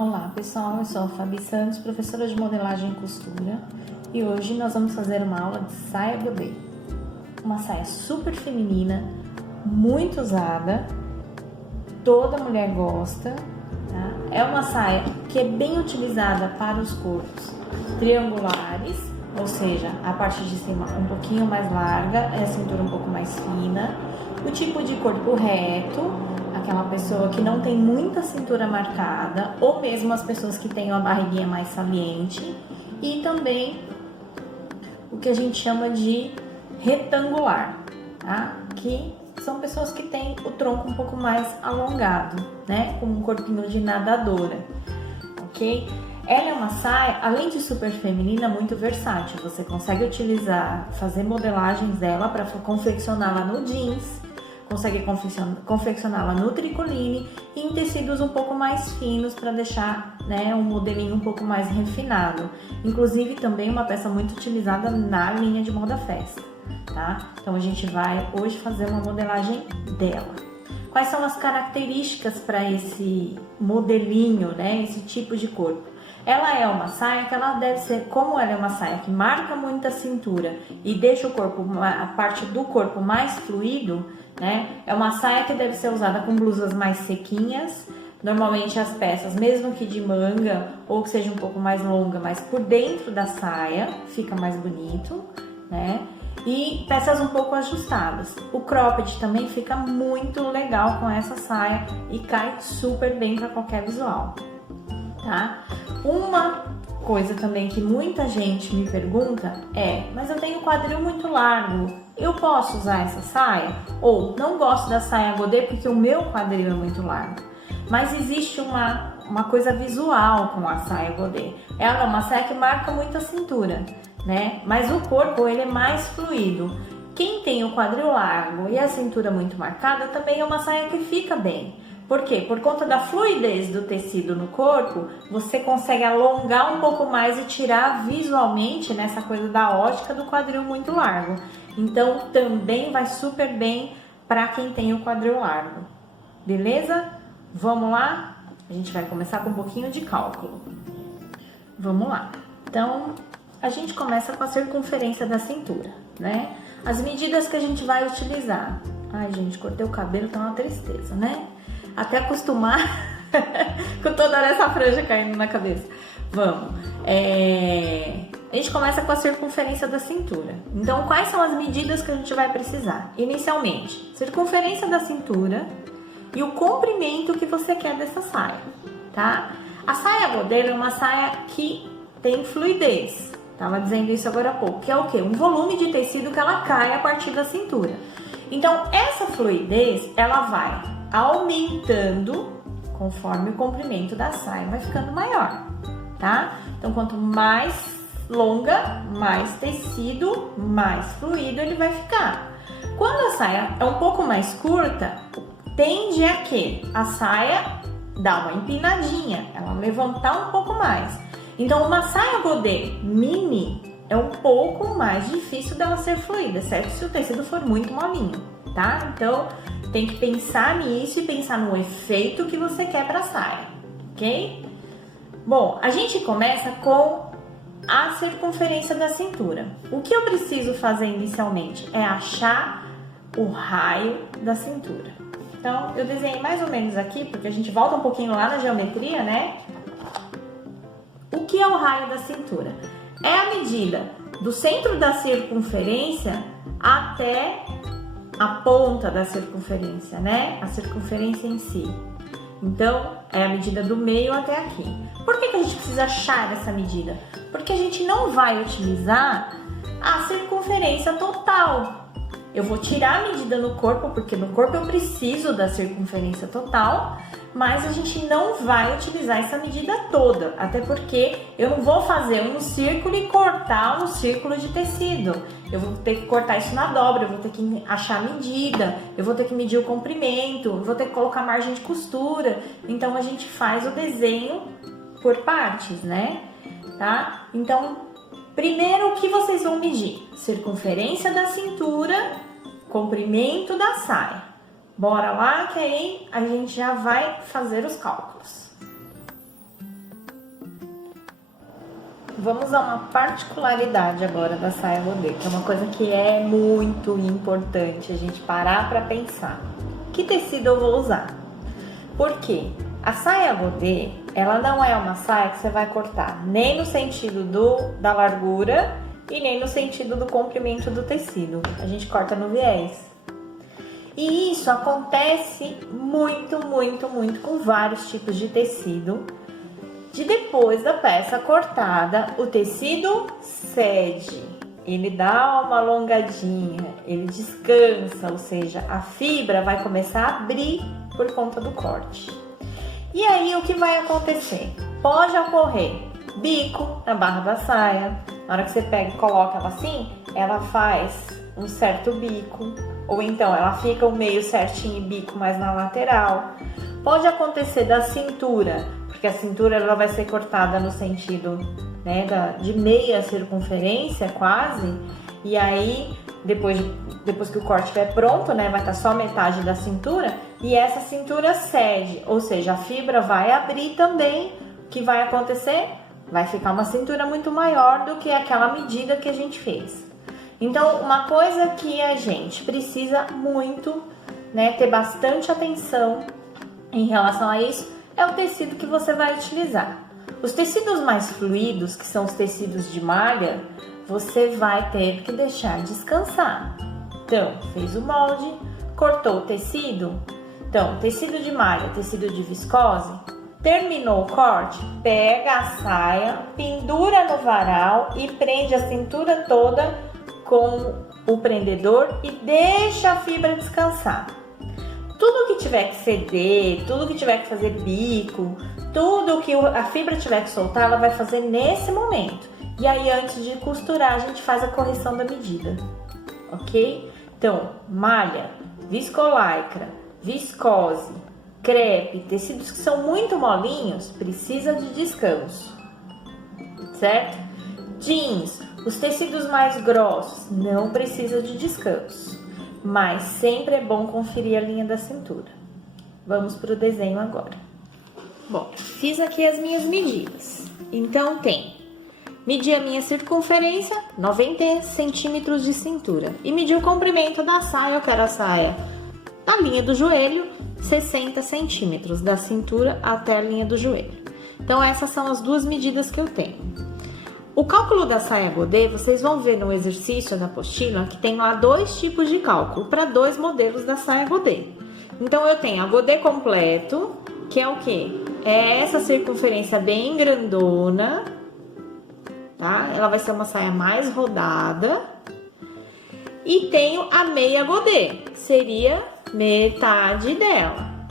Olá pessoal, eu sou a Fabi Santos, professora de modelagem e costura, e hoje nós vamos fazer uma aula de saia godê. Uma saia super feminina, muito usada, toda mulher gosta, tá? É uma saia que é bem utilizada para os corpos triangulares, ou seja, a parte de cima um pouquinho mais larga, a cintura um pouco mais fina, o tipo de corpo reto, aquela pessoa que não tem muita cintura marcada, ou mesmo as pessoas que têm uma barriguinha mais saliente, e também o que a gente chama de retangular, tá? Que são pessoas que têm o tronco um pouco mais alongado, né? Com um corpinho de nadadora, ok? Ela é uma saia, além de super feminina, muito versátil. Você consegue utilizar, fazer modelagens dela para confeccioná-la no jeans, consegue confeccioná-la no tricoline e em tecidos um pouco mais finos para deixar, né, um modelinho um pouco mais refinado. Inclusive também uma peça muito utilizada na linha de moda festa, tá? Então a gente vai hoje fazer uma modelagem dela. Quais são as características para esse modelinho, né, esse tipo de corpo? Ela é uma saia que ela deve ser, como ela é uma saia que marca muito a cintura e deixa o corpo, a parte do corpo mais fluido, né? É uma saia que deve ser usada com blusas mais sequinhas. Normalmente as peças, mesmo que de manga ou que seja um pouco mais longa, mas por dentro da saia fica mais bonito, né? E peças um pouco ajustadas. O cropped também fica muito legal com essa saia e cai super bem para qualquer visual, tá? Uma coisa também que muita gente me pergunta é: mas eu tenho quadril muito largo, eu posso usar essa saia? Ou não gosto da saia godê porque o meu quadril é muito largo. Mas existe uma coisa visual com a saia godê. Ela é uma saia que marca muito a cintura, né? Mas o corpo ele é mais fluido. Quem tem o quadril largo e a cintura muito marcada também é uma saia que fica bem. Por quê? Por conta da fluidez do tecido no corpo, você consegue alongar um pouco mais e tirar visualmente nessa coisa da ótica do quadril muito largo. Então, também vai super bem para quem tem o quadril largo. Beleza? Vamos lá? A gente vai começar com um pouquinho de cálculo. Vamos lá. Então, a gente começa com a circunferência da cintura, né? As medidas que a gente vai utilizar. Ai, gente, cortei o cabelo, tá uma tristeza, né? Até acostumar com toda essa franja caindo na cabeça. Vamos. A gente começa com a circunferência da cintura. Então, quais são as medidas que a gente vai precisar? Inicialmente, circunferência da cintura e o comprimento que você quer dessa saia, tá? A saia godê é uma saia que tem fluidez. Tava dizendo isso agora há pouco. Que é o quê? Um volume de tecido que ela cai a partir da cintura. Então, essa fluidez, ela vai aumentando conforme o comprimento da saia vai ficando maior, tá? Então, quanto mais longa, mais tecido, mais fluido ele vai ficar. Quando a saia é um pouco mais curta, tende a que a saia dá uma empinadinha, ela levantar um pouco mais. Então, uma saia godê mini é um pouco mais difícil dela ser fluida, certo? Se o tecido for muito molinho, tá? Então, tem que pensar nisso e pensar no efeito que você quer para a saia, ok? Bom, a gente começa com a circunferência da cintura. O que eu preciso fazer inicialmente é achar o raio da cintura. Então, eu desenhei mais ou menos aqui, porque a gente volta um pouquinho lá na geometria, né? O que é o raio da cintura? É a medida do centro da circunferência até a ponta da circunferência, né? A circunferência em si. Então, é a medida do meio até aqui. Por que a gente precisa achar essa medida? Porque a gente não vai utilizar a circunferência total. Eu vou tirar a medida no corpo, porque no corpo eu preciso da circunferência total, mas a gente não vai utilizar essa medida toda, até porque eu não vou fazer um círculo e cortar um círculo de tecido. Eu vou ter que cortar isso na dobra, eu vou ter que achar a medida, eu vou ter que medir o comprimento, eu vou ter que colocar margem de costura. Então a gente faz o desenho por partes, né? Tá? Então, primeiro o que vocês vão medir? Circunferência da cintura, comprimento da saia. Bora lá que aí a gente já vai fazer os cálculos. Vamos a uma particularidade agora da saia godê, que é uma coisa que é muito importante a gente parar para pensar. Que tecido eu vou usar? Por quê? A saia godê, ela não é uma saia que você vai cortar nem no sentido da largura e nem no sentido do comprimento do tecido. A gente corta no viés. E isso acontece muito com vários tipos de tecido. De depois da peça cortada, o tecido cede, ele dá uma alongadinha, ele descansa, ou seja, a fibra vai começar a abrir por conta do corte. E aí o que vai acontecer? Pode ocorrer bico na barra da saia, na hora que você pega e coloca ela assim, ela faz um certo bico, ou então ela fica um meio certinho e bico mais na lateral. Pode acontecer da cintura, porque a cintura ela vai ser cortada no sentido, né, de meia circunferência quase, e aí depois que o corte estiver pronto, né, vai estar só metade da cintura, e essa cintura cede, ou seja, a fibra vai abrir também. O que vai acontecer? Vai ficar uma cintura muito maior do que aquela medida que a gente fez. Então, uma coisa que a gente precisa muito, né, ter bastante atenção em relação a isso, é o tecido que você vai utilizar. Os tecidos mais fluidos, que são os tecidos de malha, você vai ter que deixar descansar. Então, fez o molde, cortou o tecido. Então, tecido de malha, tecido de viscose, terminou o corte, pega a saia, pendura no varal e prende a cintura toda com o prendedor e deixa a fibra descansar. Tudo que tiver que ceder, tudo que tiver que fazer bico, tudo que a fibra tiver que soltar, ela vai fazer nesse momento. E aí, antes de costurar, a gente faz a correção da medida, ok? Então, malha, viscolaicra, viscose, crepe, tecidos que são muito molinhos, precisa de descanso, certo? Jeans, os tecidos mais grossos, não precisa de descanso. Mas sempre é bom conferir a linha da cintura. Vamos para o desenho agora. Bom, fiz aqui as minhas medidas. Então, medi a minha circunferência, 90 centímetros de cintura. E medi o comprimento da saia, eu quero a saia da linha do joelho, 60 centímetros, da cintura até a linha do joelho. Então, essas são as duas medidas que eu tenho. O cálculo da saia godê, vocês vão ver no exercício da apostila que tem lá 2 tipos de cálculo para 2 modelos da saia godê. Então, eu tenho a godê completo, que é o quê? É essa circunferência bem grandona, tá? Ela vai ser uma saia mais rodada. E tenho a meia godê, que seria metade dela,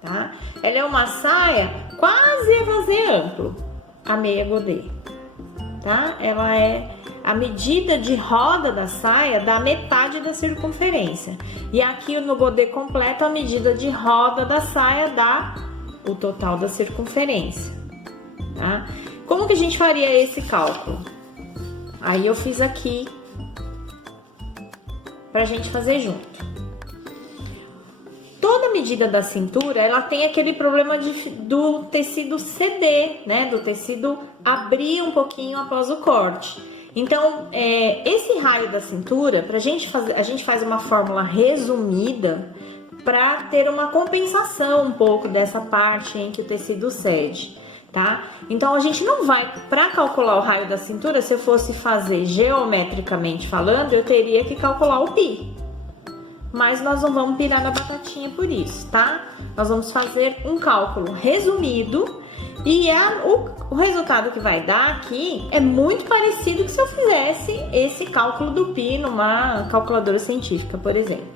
tá? Ela é uma saia quase evasê amplo. A meia godê, tá? Ela é a medida de roda da saia da metade da circunferência. E aqui no godê completo, a medida de roda da saia dá o total da circunferência, tá? Como que a gente faria esse cálculo? Aí eu fiz aqui pra gente fazer junto. Toda medida da cintura, ela tem aquele problema do tecido ceder, né? Do tecido abrir um pouquinho após o corte. Então, esse raio da cintura, a gente faz uma fórmula resumida para ter uma compensação um pouco dessa parte em que o tecido cede, tá? Então, a gente não vai, para calcular o raio da cintura, se eu fosse fazer geometricamente falando, eu teria que calcular o pi. Mas nós não vamos pirar na batatinha por isso, tá? Nós vamos fazer um cálculo resumido e o resultado que vai dar aqui é muito parecido que se eu fizesse esse cálculo do pi numa calculadora científica, por exemplo,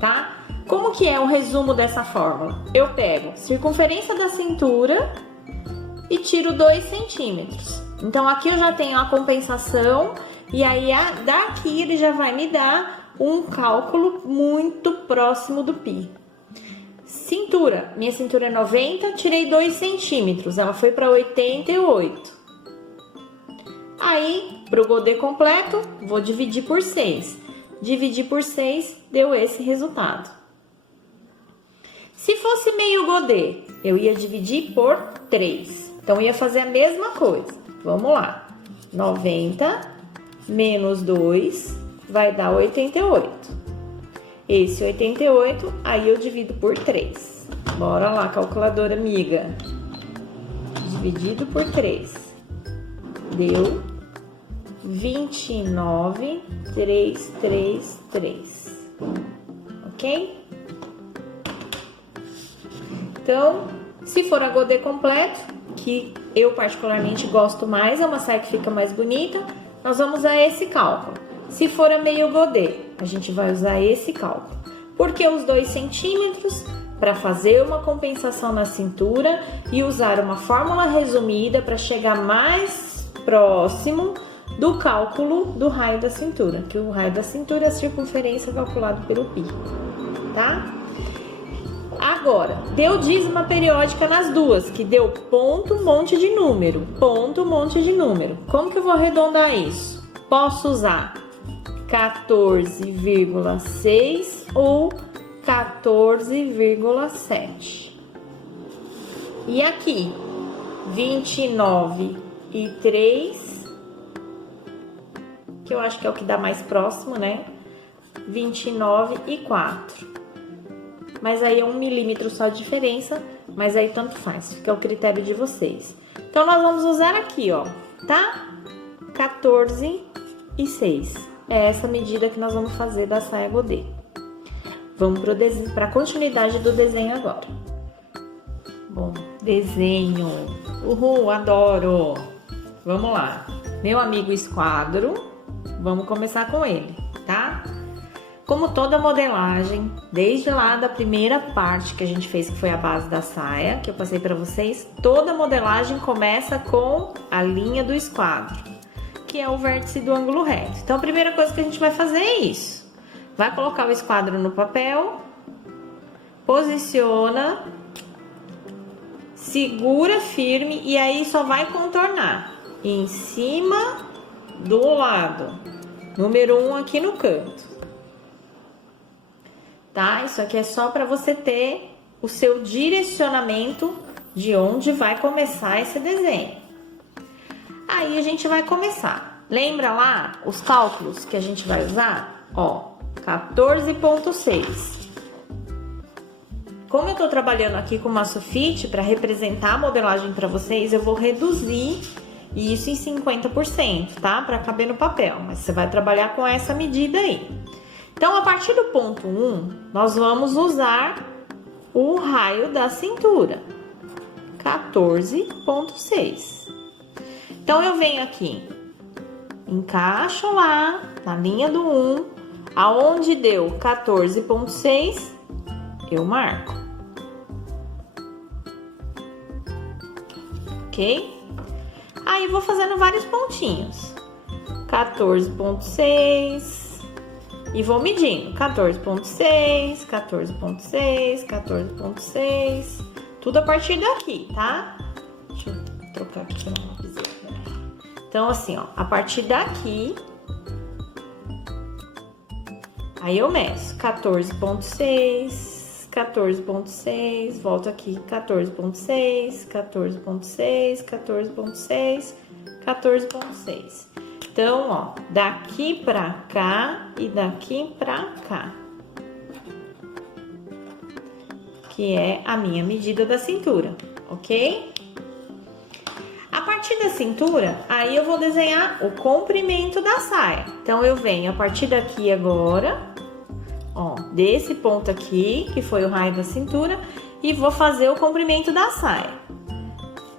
tá? Como que é o resumo dessa fórmula? Eu pego circunferência da cintura e tiro 2 centímetros. Então, aqui eu já tenho a compensação e aí daqui ele já vai me dar um cálculo muito próximo do pi. Cintura, minha cintura é 90, tirei 2 centímetros, ela foi para 88. Aí, para o godê completo, vou dividir por 6. Dividir por 6 deu esse resultado. Se fosse meio godê, eu ia dividir por 3. Então, ia fazer a mesma coisa. Vamos lá. 90 menos 2 vai dar 88. Esse 88, aí eu divido por 3. Bora lá, calculadora amiga. Dividido por 3. Deu 29,333. Ok? Então, se for a godê completo, que eu particularmente gosto mais, é uma saia que fica mais bonita, nós vamos usar esse cálculo. Se for a meio godê, a gente vai usar esse cálculo. Porque os 2 centímetros, para fazer uma compensação na cintura e usar uma fórmula resumida para chegar mais próximo do cálculo do raio da cintura, que o raio da cintura é a circunferência calculada pelo pi, tá? Agora, deu dízima periódica nas duas, que deu ponto, monte de número, ponto, monte de número. Como que eu vou arredondar isso? Posso usar 14,6 ou 14,7. E aqui, 29,3, que eu acho que é o que dá mais próximo, né? 29,4. Mas aí é 1 milímetro só de diferença, mas aí tanto faz, fica ao critério de vocês. Então, nós vamos usar aqui, ó, tá? 14,6. É essa medida que nós vamos fazer da saia godê. Vamos para a continuidade do desenho agora. Bom, desenho. Uhul, adoro! Vamos lá. Meu amigo esquadro, vamos começar com ele, tá? Como toda modelagem, desde lá da primeira parte que a gente fez, que foi a base da saia, que eu passei para vocês, toda modelagem começa com a linha do esquadro, que é o vértice do ângulo reto. Então, a primeira coisa que a gente vai fazer é isso. Vai colocar o esquadro no papel, posiciona, segura firme e aí só vai contornar em cima do lado. Número 1 aqui no canto. Tá? Isso aqui é só para você ter o seu direcionamento de onde vai começar esse desenho. Aí a gente vai começar. Lembra lá os cálculos que a gente vai usar? Ó, 14,6. Como eu tô trabalhando aqui com uma sulfite para representar a modelagem para vocês, eu vou reduzir isso em 50%, tá? Para caber no papel, mas você vai trabalhar com essa medida aí. Então, a partir do ponto 1, nós vamos usar o raio da cintura, 14,6. Então, eu venho aqui, encaixo lá na linha do 1, aonde deu 14,6, eu marco. Ok? Aí, vou fazendo vários pontinhos. 14,6... E vou medindo, 14,6, 14,6, 14,6, tudo a partir daqui, tá? Deixa eu trocar aqui pra não dizer. Então, assim, ó, a partir daqui, aí eu meço 14,6, 14,6, volto aqui, 14,6, 14,6, 14,6, 14,6. Então, ó, daqui pra cá e daqui pra cá, que é a minha medida da cintura, ok? A partir da cintura, aí eu vou desenhar o comprimento da saia. Então, eu venho a partir daqui agora, ó, desse ponto aqui, que foi o raio da cintura, e vou fazer o comprimento da saia.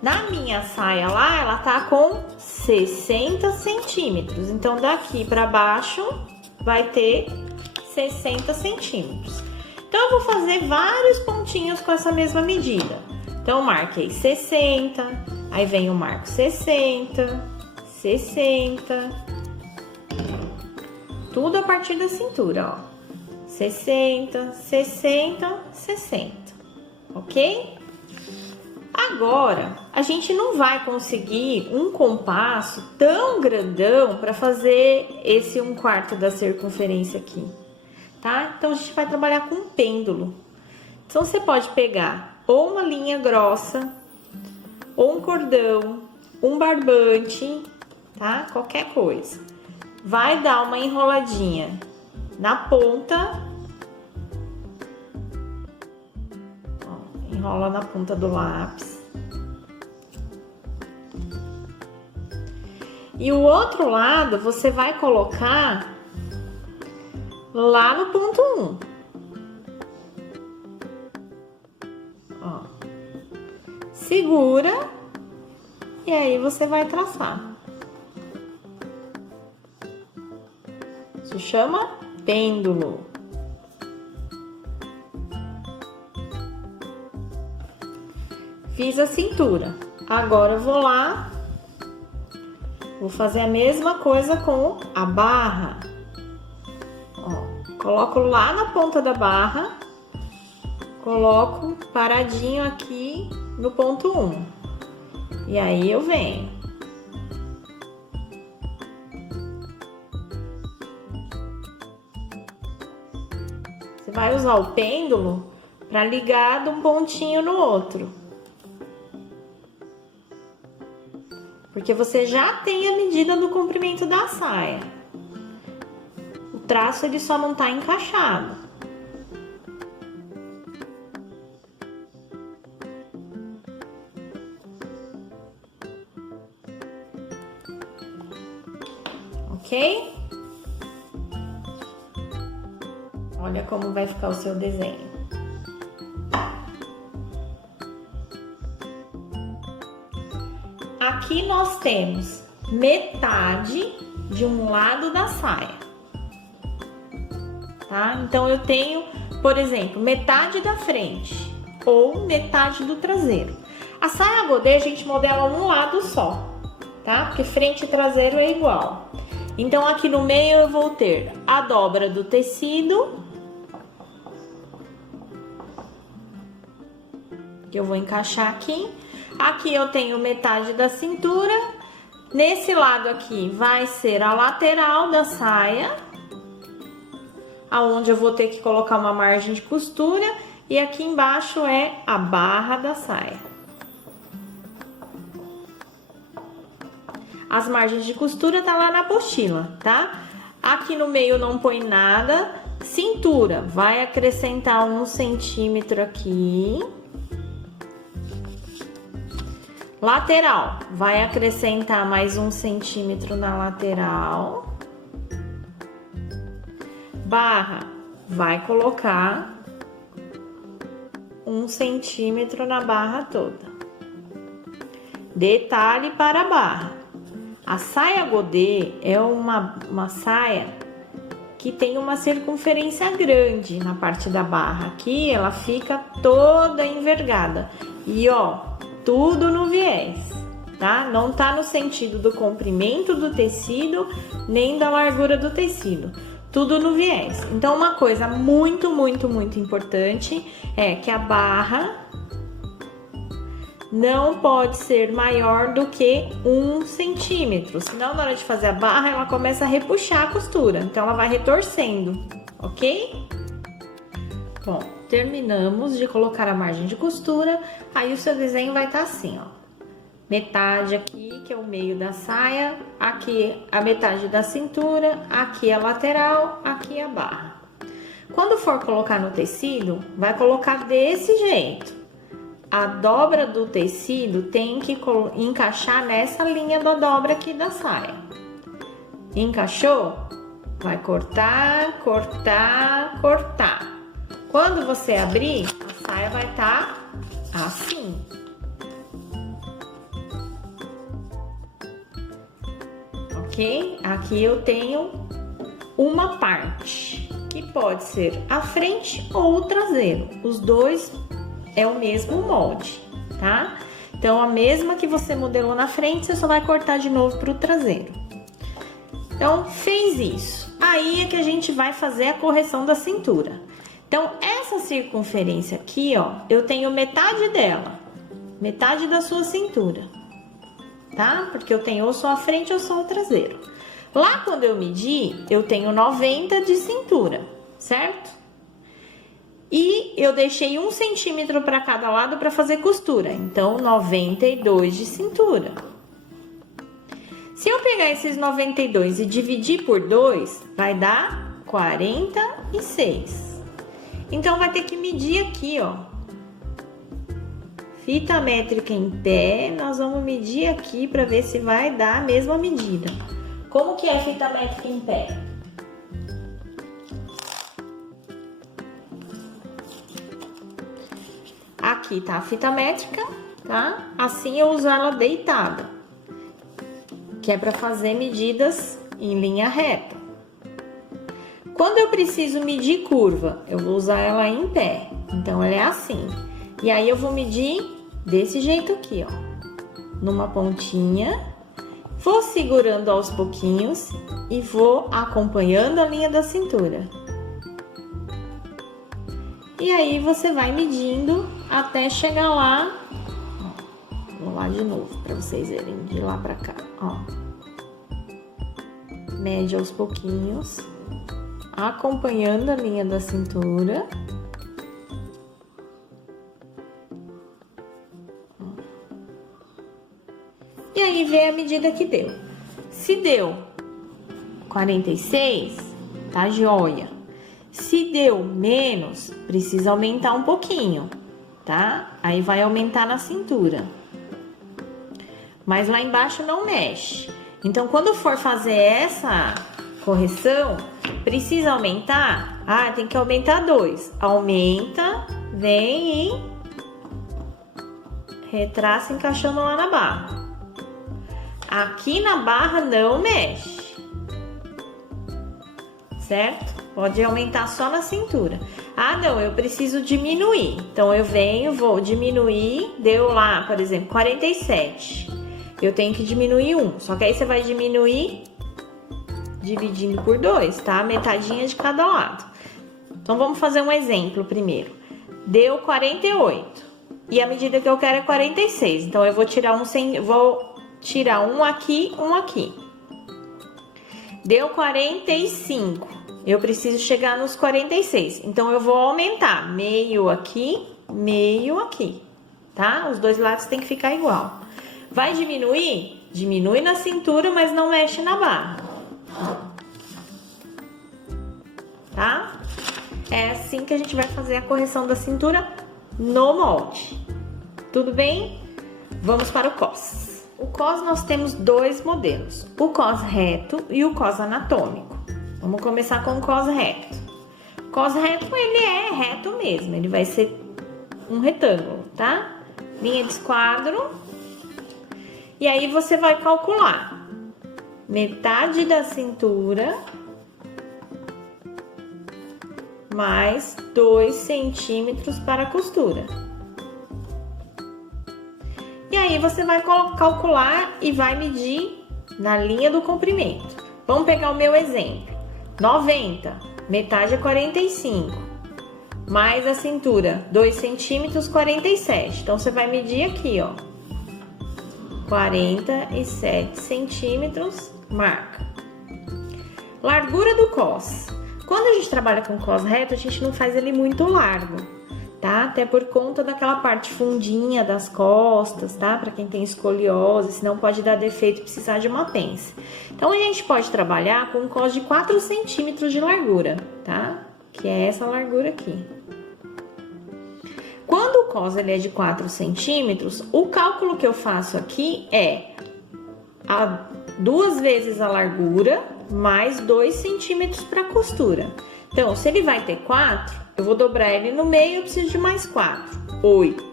Na minha saia lá, ela tá com 60 centímetros. Então, daqui pra baixo vai ter 60 centímetros. Então, eu vou fazer vários pontinhos com essa mesma medida. Então, marquei 60, aí vem o marco 60, 60. Tudo a partir da cintura, ó. 60, 60, 60. Ok? Agora, a gente não vai conseguir um compasso tão grandão para fazer esse 1/4 da circunferência aqui, tá? Então, a gente vai trabalhar com um pêndulo. Então, você pode pegar ou uma linha grossa ou um cordão, um barbante, tá? Qualquer coisa. Vai dar uma enroladinha na ponta. Ó, enrola na ponta do lápis. E o outro lado você vai colocar lá no ponto 1. Ó. Segura e aí você vai traçar. Isso chama pêndulo. Fiz a cintura. Agora eu vou lá, vou fazer a mesma coisa com a barra. Ó, coloco lá na ponta da barra, coloco paradinho aqui no ponto 1. E aí eu venho. Você vai usar o pêndulo para ligar de um pontinho no outro. Porque você já tem a medida do comprimento da saia. O traço ele só não tá encaixado. Ok? Olha como vai ficar o seu desenho. Aqui nós temos metade de um lado da saia, tá? Então eu tenho, por exemplo, metade da frente ou metade do traseiro. A saia godê a gente modela um lado só, tá? Porque frente e traseiro é igual. Então aqui no meio eu vou ter a dobra do tecido, que eu vou encaixar aqui. Aqui eu tenho metade da cintura. Nesse lado aqui vai ser a lateral da saia, aonde eu vou ter que colocar uma margem de costura. E aqui embaixo é a barra da saia. As margens de costura tá lá na apostila, tá? Aqui no meio não põe nada. Cintura, vai acrescentar 1 centímetro aqui. Lateral, vai acrescentar mais 1 centímetro na lateral. Barra, vai colocar 1 centímetro na barra toda. Detalhe para a barra. A saia godê é uma saia que tem uma circunferência grande na parte da barra. Aqui ela fica toda envergada. E ó, tudo no viés, tá? Não tá no sentido do comprimento do tecido, nem da largura do tecido. Tudo no viés. Então, uma coisa muito, muito, muito importante é que a barra não pode ser maior do que 1 centímetro. Senão, na hora de fazer a barra, ela começa a repuxar a costura. Então, ela vai retorcendo, ok? Bom, terminamos de colocar a margem de costura. Aí, o seu desenho vai estar assim, ó. Metade aqui, que é o meio da saia. Aqui, a metade da cintura. Aqui, a lateral. Aqui, a barra. Quando for colocar no tecido, vai colocar desse jeito. A dobra do tecido tem que encaixar nessa linha da dobra aqui da saia. Encaixou? Vai cortar, cortar, cortar. Quando você abrir, a saia vai estar assim. Ok? Aqui eu tenho uma parte, que pode ser a frente ou o traseiro. Os dois é o mesmo molde, tá? Então, a mesma que você modelou na frente, você só vai cortar de novo para o traseiro. Então, fez isso. Aí é que a gente vai fazer a correção da cintura. Então, essa circunferência aqui, ó, eu tenho metade dela, metade da sua cintura, tá? Porque eu tenho ou só a frente ou só o traseiro. Lá, quando eu medi, eu tenho 90 de cintura, certo? E eu deixei 1 centímetro para cada lado para fazer costura. Então, 92 de cintura. Se eu pegar esses 92 e dividir por 2, vai dar 46. Então, vai ter que medir aqui, ó. Fita métrica em pé, nós vamos medir aqui para ver se vai dar a mesma medida. Como que é fita métrica em pé? Aqui tá a fita métrica, tá? Assim eu uso ela deitada, que é para fazer medidas em linha reta. Quando eu preciso medir curva, eu vou usar ela em pé. Então, ela é assim. E aí, eu vou medir desse jeito aqui, ó. Numa pontinha. Vou segurando aos pouquinhos e vou acompanhando a linha da cintura. E aí, você vai medindo até chegar lá. Ó, vou lá de novo, para vocês verem de lá pra cá, ó. Mede aos pouquinhos, acompanhando a linha da cintura. E aí, vê a medida que deu. Se deu 46, tá joia. Se deu menos, precisa aumentar um pouquinho, tá? Aí vai aumentar na cintura. Mas lá embaixo não mexe. Então, quando for fazer essa correção, precisa aumentar? Ah, tem que aumentar 2. Aumenta, vem e retraça encaixando lá na barra. Aqui na barra não mexe, certo? Pode aumentar só na cintura. Ah, não, eu preciso diminuir. Então, eu venho, vou diminuir, deu lá, por exemplo, 47. Eu tenho que diminuir 1. Só que aí você vai diminuir dividindo por 2, tá? Metadinha de cada lado. Então, vamos fazer um exemplo primeiro. Deu 48. E a medida que eu quero é 46. Então, eu vou tirar um aqui, um aqui. Deu 45. Eu preciso chegar nos 46. Então, eu vou aumentar meio aqui, tá? Os dois lados tem que ficar igual. Vai diminuir? Diminui na cintura, mas não mexe na barra. Tá? É assim que a gente vai fazer a correção da cintura no molde. Tudo bem? Vamos para o cos. O cos nós temos 2 modelos, o cos reto e o cos anatômico. Vamos começar com o cos reto. O cos reto, ele é reto mesmo, ele vai ser um retângulo, tá? Linha de esquadro. E aí, você vai calcular metade da cintura mais 2 centímetros para a costura. E aí, você vai calcular e vai medir na linha do comprimento. Vamos pegar o meu exemplo. 90, metade é 45, mais a cintura, 2 centímetros, 47. Então, você vai medir aqui, ó, 47 centímetros, marca. Largura do cos. Quando a gente trabalha com cos reto, a gente não faz ele muito largo, tá? Até por conta daquela parte fundinha das costas, tá? Para quem tem escoliose, senão pode dar defeito e precisar de uma pence. Então, a gente pode trabalhar com um cos de 4 centímetros de largura, tá? Que é essa largura aqui. Quando o cos ele é de 4 centímetros, o cálculo que eu faço aqui é 2 vezes a largura mais 2 centímetros para costura. Então, se ele vai ter 4, eu vou dobrar ele no meio, eu preciso de mais 4, 8.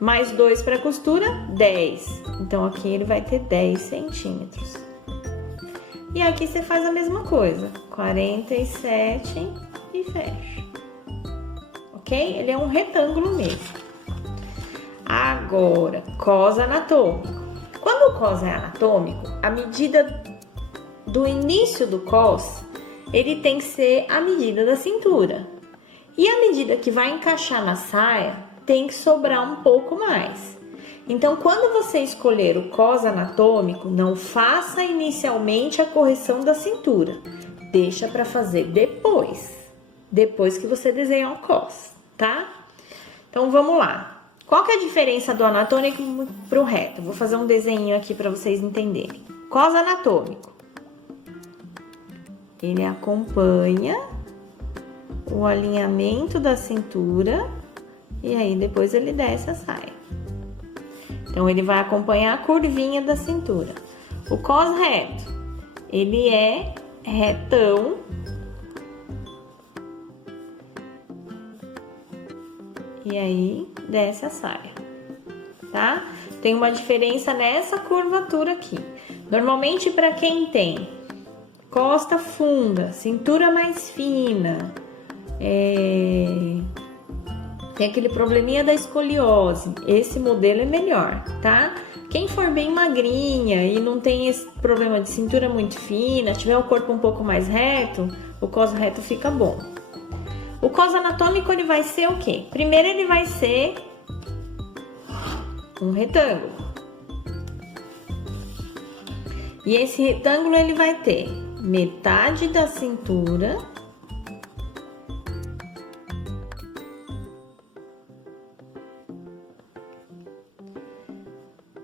Mais 2 para costura, 10. Então, aqui ele vai ter 10 centímetros. E aqui você faz a mesma coisa, 47 e fecha. Ok? Ele é um retângulo mesmo. Agora, cos anatômico. Quando o cos é anatômico, a medida do início do cos, ele tem que ser a medida da cintura. E a medida que vai encaixar na saia tem que sobrar um pouco mais. Então, quando você escolher o cos anatômico, não faça inicialmente a correção da cintura. Deixa para fazer depois. depois que você desenhar o cos, tá? Então, vamos lá. Qual que é a diferença do anatômico pro reto? Vou fazer um desenho aqui para vocês entenderem. Cos anatômico. Ele acompanha o alinhamento da cintura e aí depois ele desce a saia. Então, ele vai acompanhar a curvinha da cintura. O cos reto, ele é retão e aí desce a saia, tá? Tem uma diferença nessa curvatura aqui. Normalmente, para quem tem costa funda, cintura mais fina, tem aquele probleminha da escoliose, esse modelo é melhor, tá? Quem for bem magrinha e não tem esse problema de cintura muito fina, tiver o corpo um pouco mais reto, o cos reto fica bom. O cos anatômico, ele vai ser o quê? Primeiro, ele vai ser um retângulo. E esse retângulo, ele vai ter metade da cintura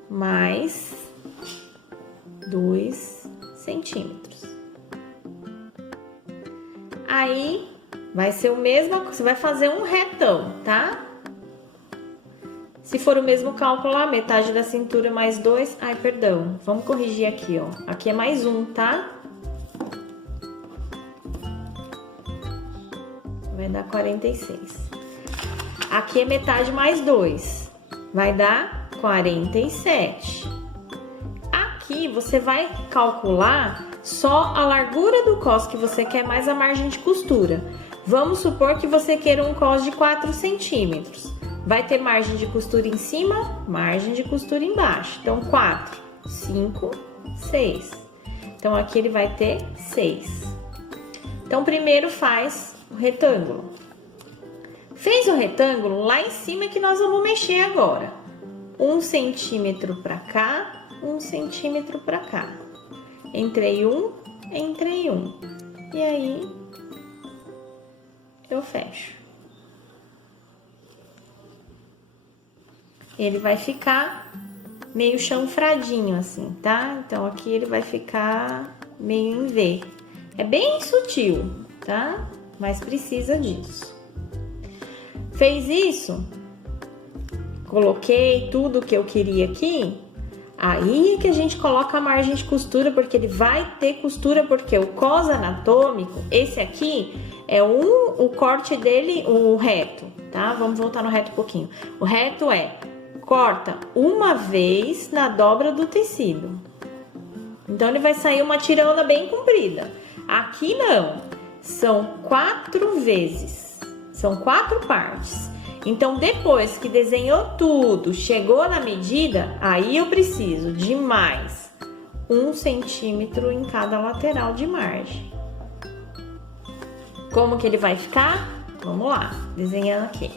mais 2 centímetros. Aí, vai ser o mesmo, você vai fazer um retão, tá? Se for o mesmo cálculo lá, metade da cintura mais 2, ai, perdão, vamos corrigir aqui, ó. Aqui é mais 1, tá? Vai dar 46. Aqui é metade mais 2, vai dar 47. Aqui você vai calcular só a largura do cos que você quer mais a margem de costura. Vamos supor que você queira um cos de 4 centímetros. Vai ter margem de costura em cima, margem de costura embaixo. Então, 4, 5, 6. Então, aqui ele vai ter 6. Então, primeiro faz o retângulo. Fez o retângulo, lá em cima é que nós vamos mexer agora. 1 centímetro pra cá, 1 centímetro pra cá. Entrei um. E aí, eu fecho. Ele vai ficar meio chanfradinho assim, tá? Então, aqui ele vai ficar meio em V. É bem sutil, tá? Mas precisa disso. Fez isso? Coloquei tudo que eu queria aqui. Aí que a gente coloca a margem de costura, porque ele vai ter costura, porque o cos anatômico, esse aqui, é o corte dele, o reto, tá? Vamos voltar no reto um pouquinho. O reto corta uma vez na dobra do tecido. Então, ele vai sair uma tiranda bem comprida. Aqui não, são 4 vezes, são 4 partes. Então, depois que desenhou tudo, chegou na medida, aí eu preciso de mais 1 centímetro em cada lateral de margem. Como que ele vai ficar? Vamos lá, desenhando aqui.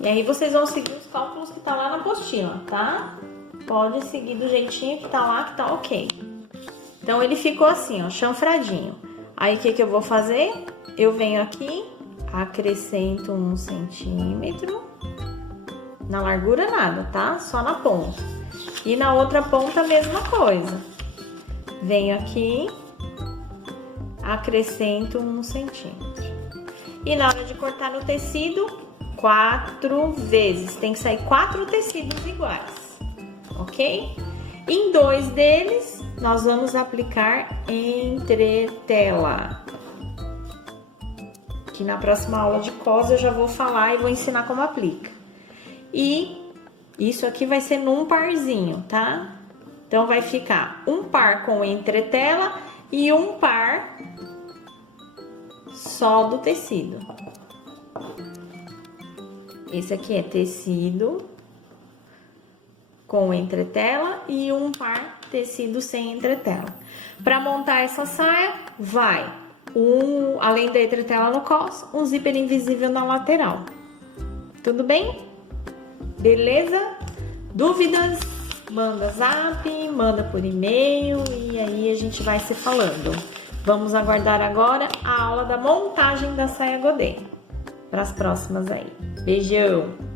E aí, vocês vão seguir os cálculos que tá lá na apostila, tá? Pode seguir do jeitinho que tá lá, que tá ok. Então, ele ficou assim, ó, chanfradinho. Aí, o que que eu vou fazer? Eu venho aqui, acrescento 1 centímetro. Na largura, nada, tá? Só na ponta. E na outra ponta, a mesma coisa. Venho aqui, acrescento 1 centímetro. E na hora de cortar no tecido, 4 vezes. Tem que sair 4 tecidos iguais, ok? Em 2 deles, nós vamos aplicar entretela. Que na próxima aula de cos eu já vou falar e vou ensinar como aplica. E isso aqui vai ser num parzinho, tá? Então, vai ficar um par com entretela e um par só do tecido. Esse aqui é tecido com entretela e um par tecido sem entretela. Para montar essa saia, vai além da entretela no cos, um zíper invisível na lateral. Tudo bem? Beleza? Dúvidas? Manda zap, manda por e-mail e aí a gente vai se falando. Vamos aguardar agora a aula da montagem da saia godê. Para as próximas aí. Beijão!